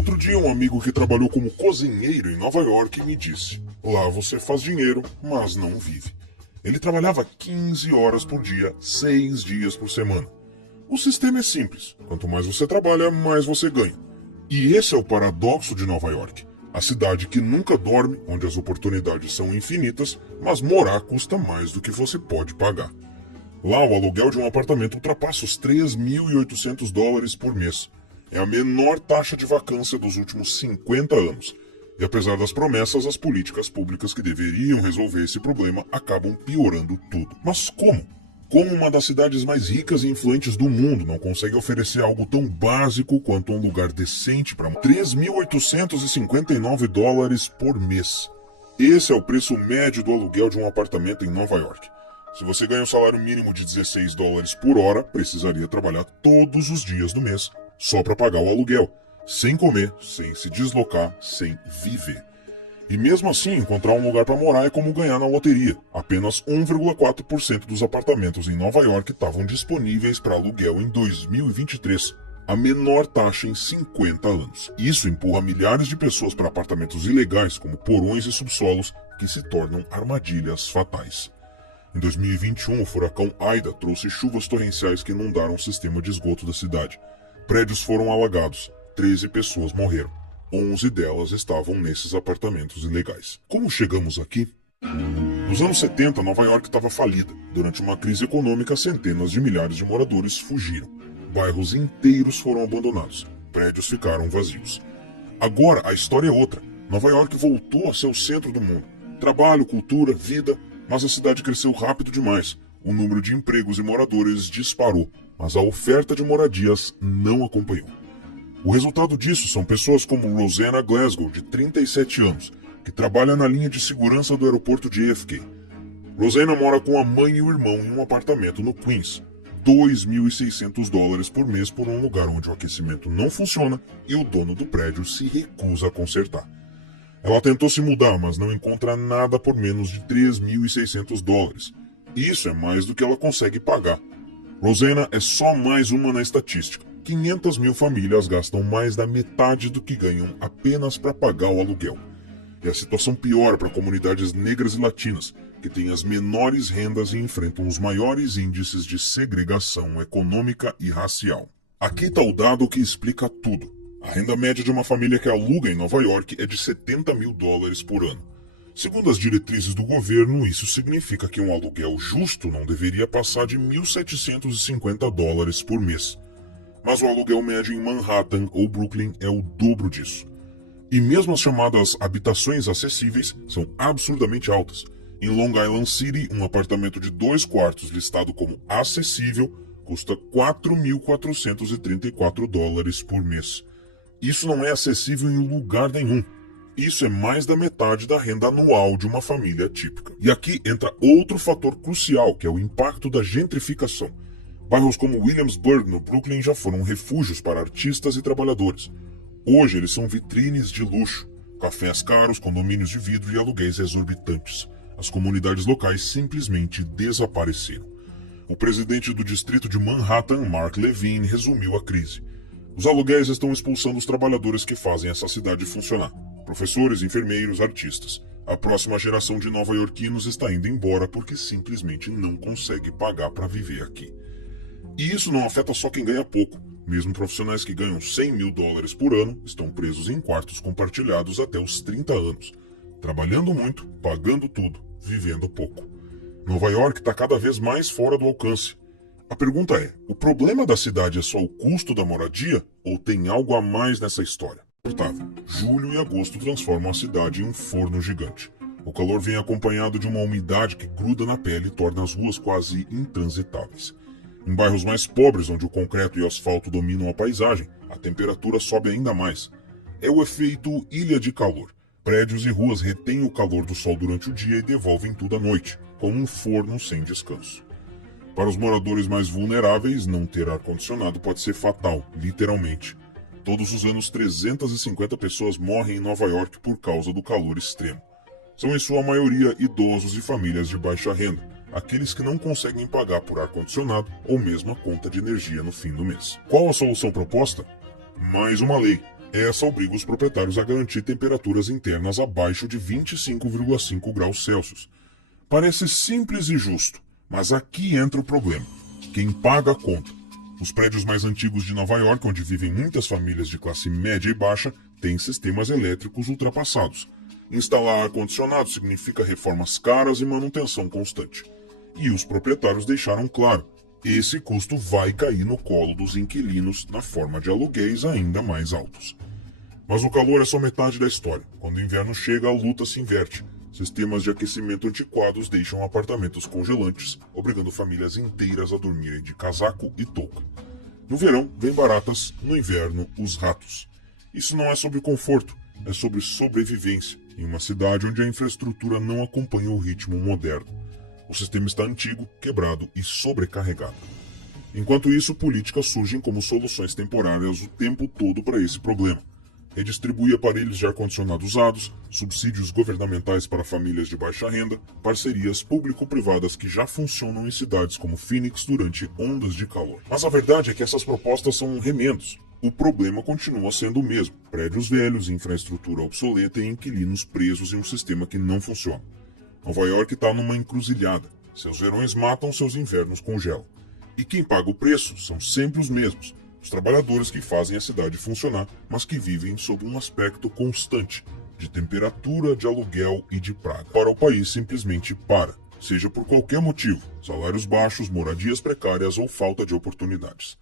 Outro dia, um amigo que trabalhou como cozinheiro em Nova York me disse: lá você faz dinheiro, mas não vive. Ele trabalhava 15 horas por dia, 6 dias por semana. O sistema é simples: quanto mais você trabalha, mais você ganha. E esse é o paradoxo de Nova York. A cidade que nunca dorme, onde as oportunidades são infinitas, mas morar custa mais do que você pode pagar. Lá, o aluguel de um apartamento ultrapassa os $3.800 por mês. É a menor taxa de vacância dos últimos 50 anos. E apesar das promessas, as políticas públicas que deveriam resolver esse problema acabam piorando tudo. Mas como? Como uma das cidades mais ricas e influentes do mundo não consegue oferecer algo tão básico quanto um lugar decente para $3.859 por mês? Esse é o preço médio do aluguel de um apartamento em Nova York. Se você ganha um salário mínimo de $16 por hora, precisaria trabalhar todos os dias do mês só para pagar o aluguel, sem comer, sem se deslocar, sem viver. E mesmo assim, encontrar um lugar para morar é como ganhar na loteria. Apenas 1,4% dos apartamentos em Nova York estavam disponíveis para aluguel em 2023, a menor taxa em 50 anos. Isso empurra milhares de pessoas para apartamentos ilegais, como porões e subsolos, que se tornam armadilhas fatais. Em 2021, o furacão Aida trouxe chuvas torrenciais que inundaram o sistema de esgoto da cidade. Prédios foram alagados, 13 pessoas morreram. 11 delas estavam nesses apartamentos ilegais. Como chegamos aqui? Nos anos 70, Nova York estava falida. Durante uma crise econômica, centenas de milhares de moradores fugiram. Bairros inteiros foram abandonados. Prédios ficaram vazios. Agora, a história é outra. Nova York voltou a ser o centro do mundo. Trabalho, cultura, vida, mas a cidade cresceu rápido demais. O número de empregos e moradores disparou, mas a oferta de moradias não acompanhou. O resultado disso são pessoas como Rosanna Glasgow, de 37 anos, que trabalha na linha de segurança do aeroporto de JFK. Rosanna mora com a mãe e o irmão em um apartamento no Queens. $2.600 por mês por um lugar onde o aquecimento não funciona e o dono do prédio se recusa a consertar. Ela tentou se mudar, mas não encontra nada por menos de $3.600. Isso é mais do que ela consegue pagar. Rosanna é só mais uma na estatística. 500 mil famílias gastam mais da metade do que ganham apenas para pagar o aluguel. E a situação piora para comunidades negras e latinas, que têm as menores rendas e enfrentam os maiores índices de segregação econômica e racial. Aqui está o dado que explica tudo. A renda média de uma família que aluga em Nova York é de $70 mil por ano. Segundo as diretrizes do governo, isso significa que um aluguel justo não deveria passar de $1.750 por mês. Mas o aluguel médio em Manhattan ou Brooklyn é o dobro disso. E mesmo as chamadas habitações acessíveis são absurdamente altas. Em Long Island City, um apartamento de 2 quartos listado como acessível custa $4.434 por mês. Isso não é acessível em lugar nenhum. Isso é mais da metade da renda anual de uma família típica. E aqui entra outro fator crucial, que é o impacto da gentrificação. Bairros como Williamsburg, no Brooklyn, já foram refúgios para artistas e trabalhadores. Hoje eles são vitrines de luxo, cafés caros, condomínios de vidro e aluguéis exorbitantes. As comunidades locais simplesmente desapareceram. O presidente do distrito de Manhattan, Mark Levine, resumiu a crise. Os aluguéis estão expulsando os trabalhadores que fazem essa cidade funcionar. Professores, enfermeiros, artistas. A próxima geração de nova-iorquinos está indo embora porque simplesmente não consegue pagar para viver aqui. E isso não afeta só quem ganha pouco. Mesmo profissionais que ganham $100 mil por ano estão presos em quartos compartilhados até os 30 anos. Trabalhando muito, pagando tudo, vivendo pouco. Nova York está cada vez mais fora do alcance. A pergunta é, o problema da cidade é só o custo da moradia ou tem algo a mais nessa história? Julho e agosto transformam a cidade em um forno gigante. O calor vem acompanhado de uma umidade que gruda na pele e torna as ruas quase intransitáveis. Em bairros mais pobres, onde o concreto e o asfalto dominam a paisagem, a temperatura sobe ainda mais. É o efeito ilha de calor. Prédios e ruas retêm o calor do sol durante o dia e devolvem tudo à noite, como um forno sem descanso. Para os moradores mais vulneráveis, não ter ar-condicionado pode ser fatal, literalmente. Todos os anos, 350 pessoas morrem em Nova York por causa do calor extremo. São em sua maioria idosos e famílias de baixa renda, aqueles que não conseguem pagar por ar-condicionado ou mesmo a conta de energia no fim do mês. Qual a solução proposta? Mais uma lei. Essa obriga os proprietários a garantir temperaturas internas abaixo de 25,5 graus Celsius. Parece simples e justo, mas aqui entra o problema. Quem paga a conta? Os prédios mais antigos de Nova York, onde vivem muitas famílias de classe média e baixa, têm sistemas elétricos ultrapassados. Instalar ar-condicionado significa reformas caras e manutenção constante. E os proprietários deixaram claro, esse custo vai cair no colo dos inquilinos na forma de aluguéis ainda mais altos. Mas o calor é só metade da história. Quando o inverno chega, a luta se inverte. Sistemas de aquecimento antiquados deixam apartamentos congelantes, obrigando famílias inteiras a dormirem de casaco e touca. No verão, vem baratas, no inverno, os ratos. Isso não é sobre conforto, é sobre sobrevivência, em uma cidade onde a infraestrutura não acompanha o ritmo moderno. O sistema está antigo, quebrado e sobrecarregado. Enquanto isso, políticas surgem como soluções temporárias o tempo todo para esse problema. Redistribui aparelhos de ar-condicionado usados, subsídios governamentais para famílias de baixa renda, parcerias público-privadas que já funcionam em cidades como Phoenix durante ondas de calor. Mas a verdade é que essas propostas são remendos. O problema continua sendo o mesmo: prédios velhos, infraestrutura obsoleta e inquilinos presos em um sistema que não funciona. Nova York está numa encruzilhada. Seus verões matam, seus invernos congelam. E quem paga o preço são sempre os mesmos: os trabalhadores que fazem a cidade funcionar, mas que vivem sob um aspecto constante de temperatura, de aluguel e de praga. Para o país simplesmente para, seja por qualquer motivo: salários baixos, moradias precárias ou falta de oportunidades.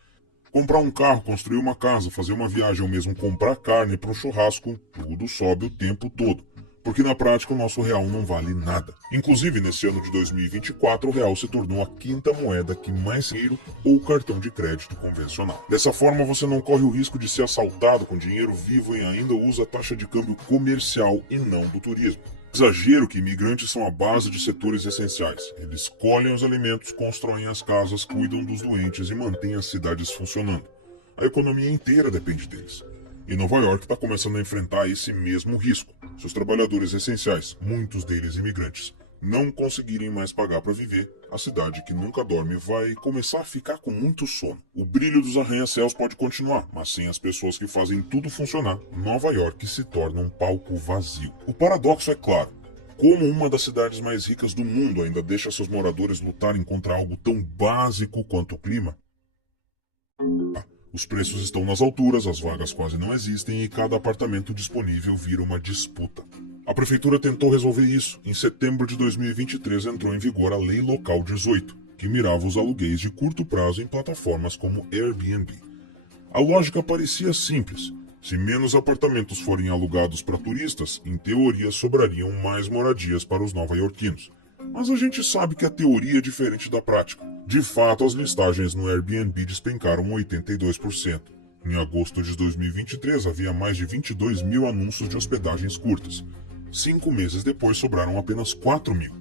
Comprar um carro, construir uma casa, fazer uma viagem ou mesmo comprar carne para um churrasco, tudo sobe o tempo todo. Porque na prática o nosso real não vale nada. Inclusive, nesse ano de 2024, o real se tornou a quinta moeda que mais dinheiro ou cartão de crédito convencional. Dessa forma, você não corre o risco de ser assaltado com dinheiro vivo e ainda usa a taxa de câmbio comercial e não do turismo. Exagero que imigrantes são a base de setores essenciais. Eles colhem os alimentos, constroem as casas, cuidam dos doentes e mantêm as cidades funcionando. A economia inteira depende deles. E Nova York está começando a enfrentar esse mesmo risco. Se os trabalhadores essenciais, muitos deles imigrantes, não conseguirem mais pagar para viver, a cidade que nunca dorme vai começar a ficar com muito sono. O brilho dos arranha-céus pode continuar, mas sem as pessoas que fazem tudo funcionar, Nova York se torna um palco vazio. O paradoxo é claro. Como uma das cidades mais ricas do mundo ainda deixa seus moradores lutarem contra algo tão básico quanto o clima? Os preços estão nas alturas, as vagas quase não existem e cada apartamento disponível vira uma disputa. A prefeitura tentou resolver isso. Em setembro de 2023 entrou em vigor a Lei Local 18, que mirava os aluguéis de curto prazo em plataformas como Airbnb. A lógica parecia simples. Se menos apartamentos forem alugados para turistas, em teoria sobrariam mais moradias para os nova-iorquinos. Mas a gente sabe que a teoria é diferente da prática. De fato, as listagens no Airbnb despencaram 82%. Em agosto de 2023, havia mais de 22 mil anúncios de hospedagens curtas. 5 meses depois, sobraram apenas 4 mil.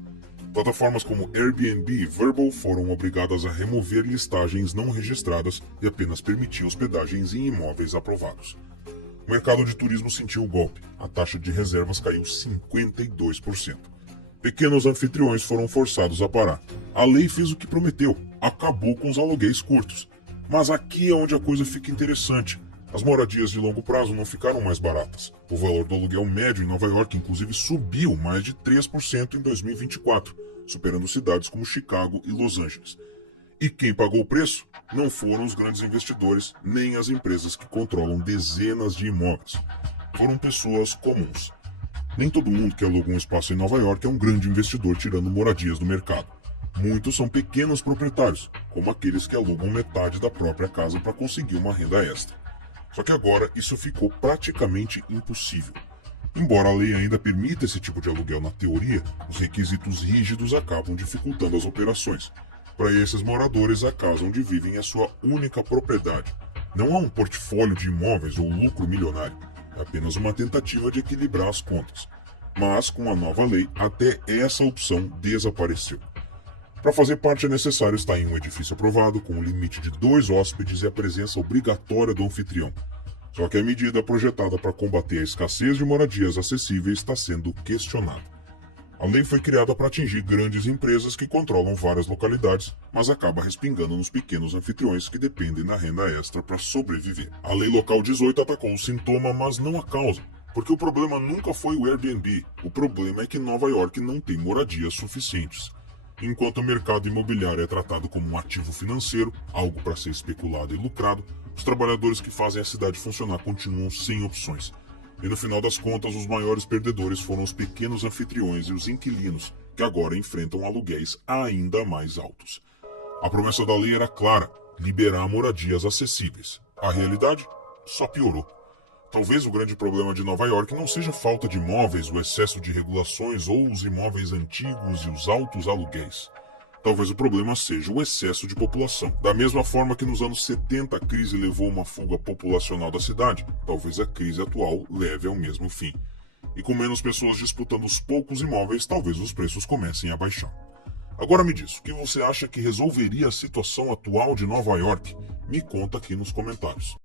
Plataformas como Airbnb e Vrbo foram obrigadas a remover listagens não registradas e apenas permitir hospedagens em imóveis aprovados. O mercado de turismo sentiu o golpe. A taxa de reservas caiu 52%. Pequenos anfitriões foram forçados a parar. A lei fez o que prometeu, acabou com os aluguéis curtos. Mas aqui é onde a coisa fica interessante. As moradias de longo prazo não ficaram mais baratas. O valor do aluguel médio em Nova York, inclusive, subiu mais de 3% em 2024, superando cidades como Chicago e Los Angeles. E quem pagou o preço não foram os grandes investidores, nem as empresas que controlam dezenas de imóveis. Foram pessoas comuns. Nem todo mundo que aluga um espaço em Nova York é um grande investidor tirando moradias do mercado. Muitos são pequenos proprietários, como aqueles que alugam metade da própria casa para conseguir uma renda extra. Só que agora isso ficou praticamente impossível. Embora a lei ainda permita esse tipo de aluguel na teoria, os requisitos rígidos acabam dificultando as operações. Para esses moradores, a casa onde vivem é sua única propriedade. Não há um portfólio de imóveis ou lucro milionário. É apenas uma tentativa de equilibrar as contas. Mas, com a nova lei, até essa opção desapareceu. Para fazer parte é necessário estar em um edifício aprovado, com um limite de 2 hóspedes e a presença obrigatória do anfitrião. Só que a medida projetada para combater a escassez de moradias acessíveis está sendo questionada. A lei foi criada para atingir grandes empresas que controlam várias localidades, mas acaba respingando nos pequenos anfitriões que dependem da renda extra para sobreviver. A Lei Local 18 atacou o sintoma, mas não a causa, porque o problema nunca foi o Airbnb. O problema é que Nova York não tem moradias suficientes. Enquanto o mercado imobiliário é tratado como um ativo financeiro, algo para ser especulado e lucrado, os trabalhadores que fazem a cidade funcionar continuam sem opções. E no final das contas, os maiores perdedores foram os pequenos anfitriões e os inquilinos, que agora enfrentam aluguéis ainda mais altos. A promessa da lei era clara: liberar moradias acessíveis. A realidade só piorou. Talvez o grande problema de Nova York não seja a falta de imóveis, o excesso de regulações ou os imóveis antigos e os altos aluguéis. Talvez o problema seja o excesso de população. Da mesma forma que nos anos 70 a crise levou a uma fuga populacional da cidade, talvez a crise atual leve ao mesmo fim. E com menos pessoas disputando os poucos imóveis, talvez os preços comecem a baixar. Agora me diz, o que você acha que resolveria a situação atual de Nova York? Me conta aqui nos comentários.